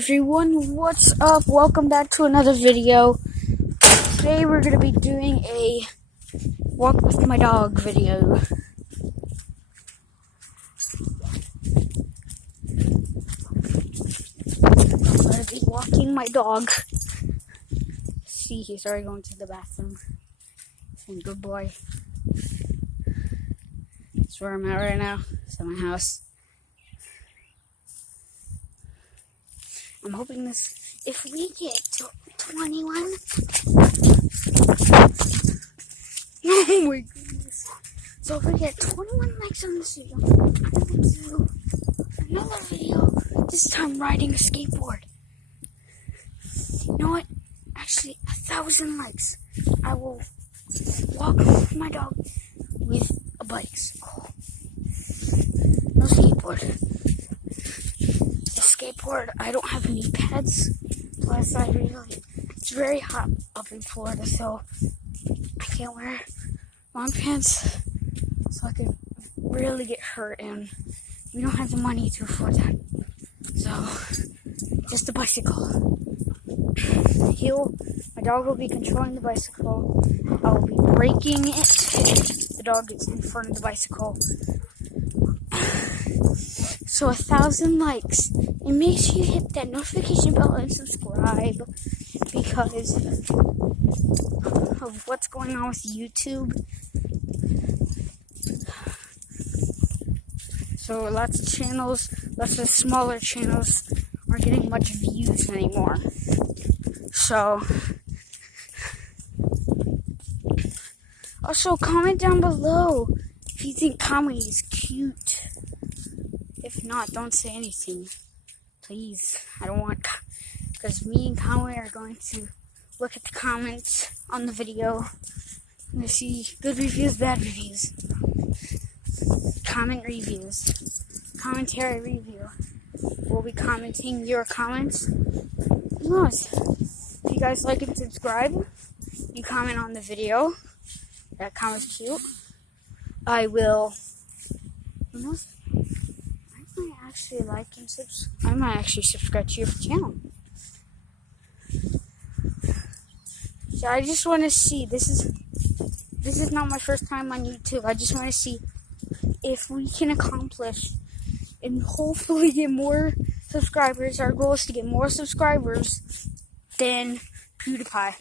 everyone, what's up? Welcome back to another video. Today we're going to be doing a walk with my dog video. I'm going to be walking my dog. See, he's already going to the bathroom. Saying good boy. That's where I'm at right now. It's at my house. I'm hoping if we get to 21. Oh my goodness. So if we get 21 likes on this video, I'm going to do another video, this time riding a skateboard. You know what? Actually, 1,000 likes. I will walk my dog with a bicycle. No skateboard. Skateboard, I don't have any pads, plus it's very hot up in Florida, so I can't wear long pants, so I could really get hurt, and we don't have the money to afford that, so just a bicycle. My dog will be controlling the bicycle, I will be braking it, the dog is in front of the bicycle. So 1,000 likes, and make sure you hit that notification bell and subscribe, because of what's going on with YouTube. So lots of channels, lots of smaller channels aren't getting much views anymore. So also comment down below if you think comedy is cute. If not, don't say anything, please. I don't want, because me and Conway are going to look at the comments on the video. I'm going to see good reviews, bad reviews, comment reviews, commentary review. We'll be commenting your comments. Who knows? If you guys like and subscribe, you comment on the video. That comment's cute. I will. Who knows? I might actually subscribe to your channel. So I just want to see, this is not my first time on YouTube. I just want to see if we can accomplish and hopefully get more subscribers. Our goal is to get more subscribers than PewDiePie.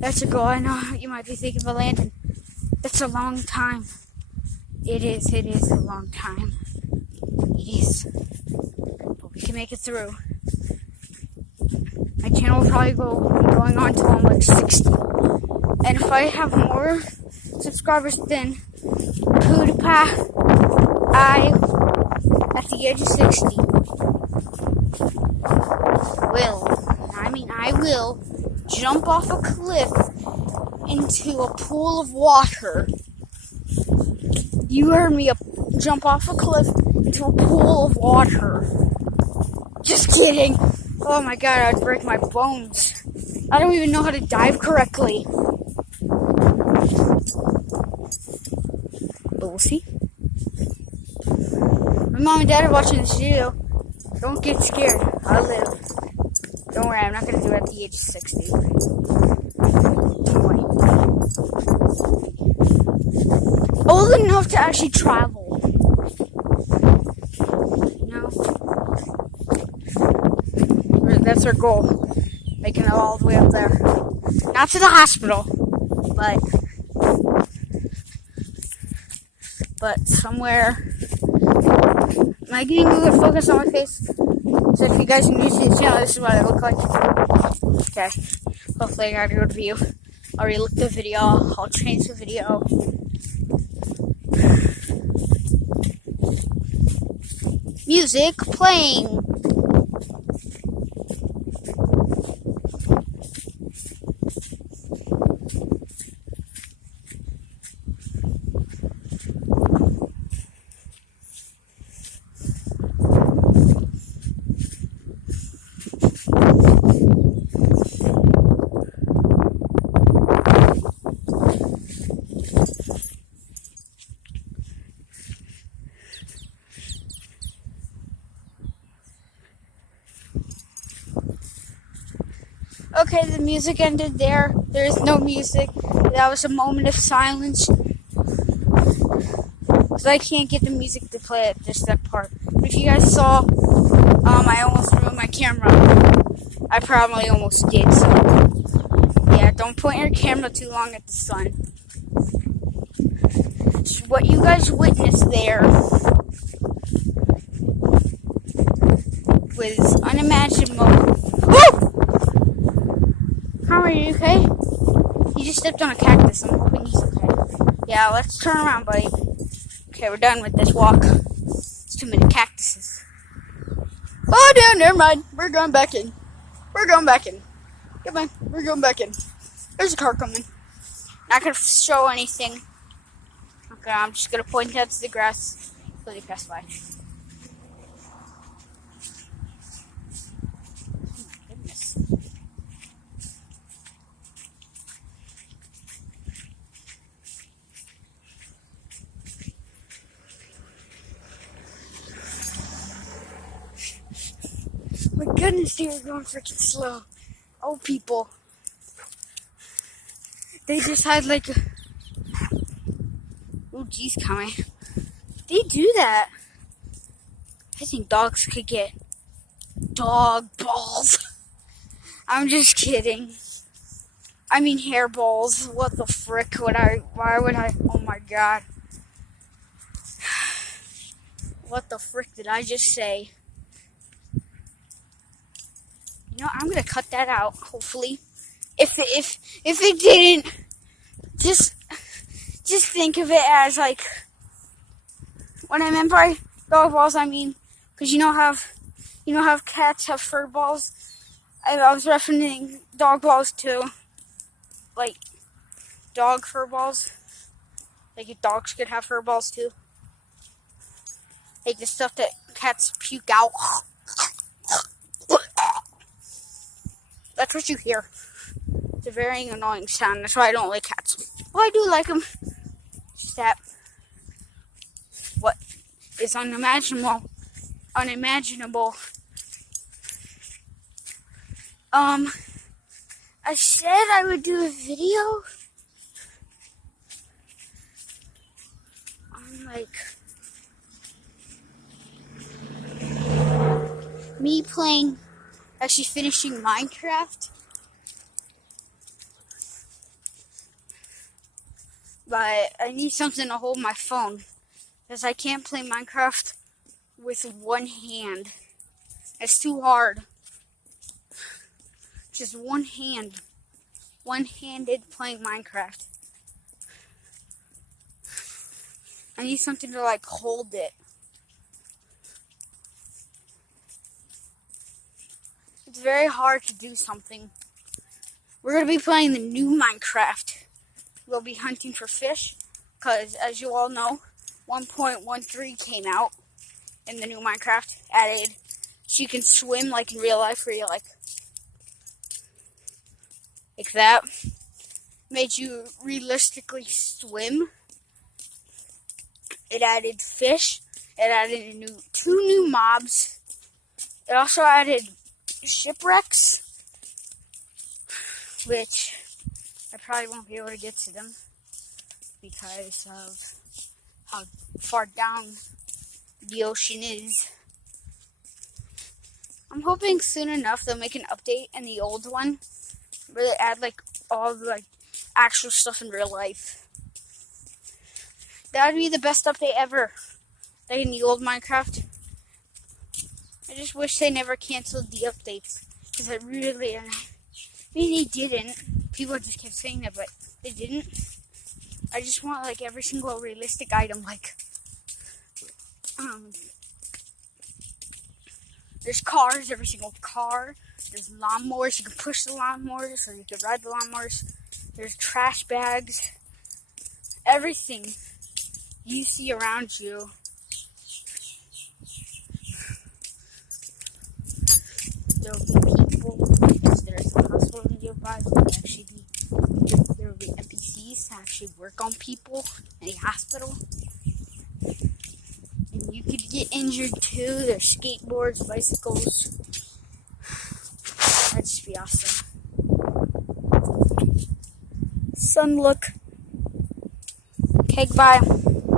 That's a goal. I know you might be thinking, but Landon, that's a long time. It is a long time. It is. But we can make it through. My channel will probably be going on till I'm like 60. And if I have more subscribers than PewDiePie, at the age of 60, I will jump off a cliff into a pool of water. You heard me, jump off a cliff into a pool of water. Just kidding. Oh my god, I'd break my bones. I don't even know how to dive correctly. But we'll see. My mom and dad are watching this video. Don't get scared. I'll live. Don't worry, I'm not going to do it at the age of 60. Old enough to actually travel. That's our goal, making it all the way up there. Not to the hospital, but somewhere. Am I getting a good focus on my face? So if you guys are new to the channel, this is what I look like. Okay, hopefully I got a good view. I'll relook the video, I'll change the video. Music playing. Okay, the music ended there. There is no music. That was a moment of silence. Because I can't get the music to play at just that part. But if you guys saw, I almost ruined my camera. I probably almost did. So, yeah, don't point your camera too long at the sun. So what you guys witnessed there was unimaginable. Woo! How are you, okay? You just stepped on a cactus. I'm hoping he's okay. Yeah, let's turn around, buddy. Okay, we're done with this walk. It's too many cactuses. Oh, damn, never mind. We're going back in. We're going back in. Come on, we're going back in. There's a car coming. Not gonna show anything. Okay, I'm just gonna point out to the grass so they pass by. My goodness, they were going freaking slow. Old people. They just had like a... Oh, geez, coming. They do that. I think dogs could get dog balls. I'm just kidding. I mean hairballs. What the frick would I... Why would I... Oh my god. What the frick did I just say? You know, I'm gonna cut that out, hopefully. If it didn't, just think of it as like, when I meant by dog balls, I mean, because you know how cats have fur balls. I was referencing dog balls too, like dog fur balls. Like if dogs could have fur balls too, like the stuff that cats puke out. That's what you hear. It's a very annoying sound. That's why I don't like cats. Well, I do like them. Just that what is unimaginable. I said I would do a video on like me playing. Actually finishing Minecraft. But I need something to hold my phone. Because I can't play Minecraft with one hand. It's too hard. Just one hand. One-handed playing Minecraft. I need something to like hold it. It's very hard to do something. We're going to be playing the new Minecraft. We'll be hunting for fish. Because, as you all know, 1.13 came out in the new Minecraft. Added so you can swim like in real life where you're like that. Made you realistically swim. It added fish. It added two new mobs. It also added shipwrecks, which I probably won't be able to get to them because of how far down the ocean is. I'm hoping soon enough they'll make an update in the old one where they add like all the like actual stuff in real life. That would be the best update ever. Like in the old Minecraft. I just wish they never canceled the updates. Because I mean, they didn't. People just kept saying that, but they didn't. I just want, like, every single realistic item, like, there's cars, every single car. There's lawnmowers. You can push the lawnmowers, or you can ride the lawnmowers. There's trash bags. Everything you see around you. There will be people, because there's a hospital nearby. There will be NPCs to actually work on people in a hospital. And you could get injured too. There's skateboards, bicycles. That'd just be awesome. Sun look. Okay, goodbye.